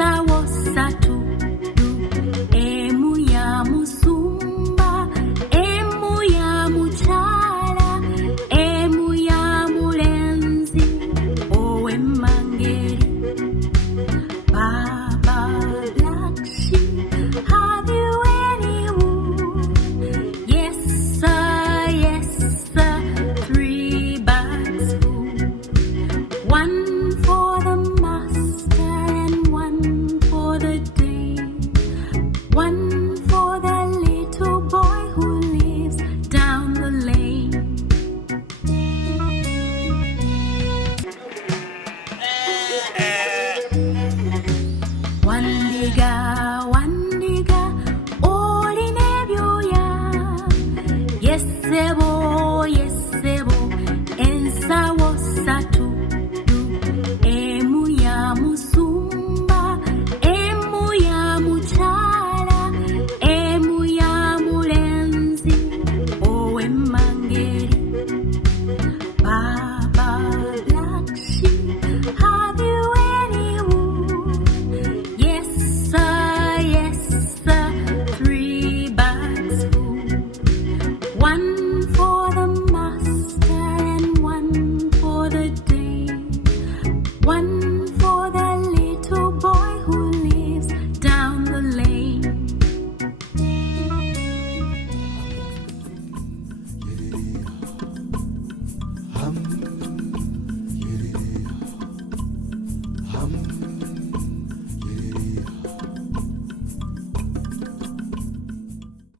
sawo satu emu ya musumba emu ya mukyala emu ya mulenzi ow'emmangeri Baba Black Sheep, have you any wool? Yes sir, 3 bags full. 1 for the master and 1 for the day. 1 for the little boy who lives down the lane. Wandiga,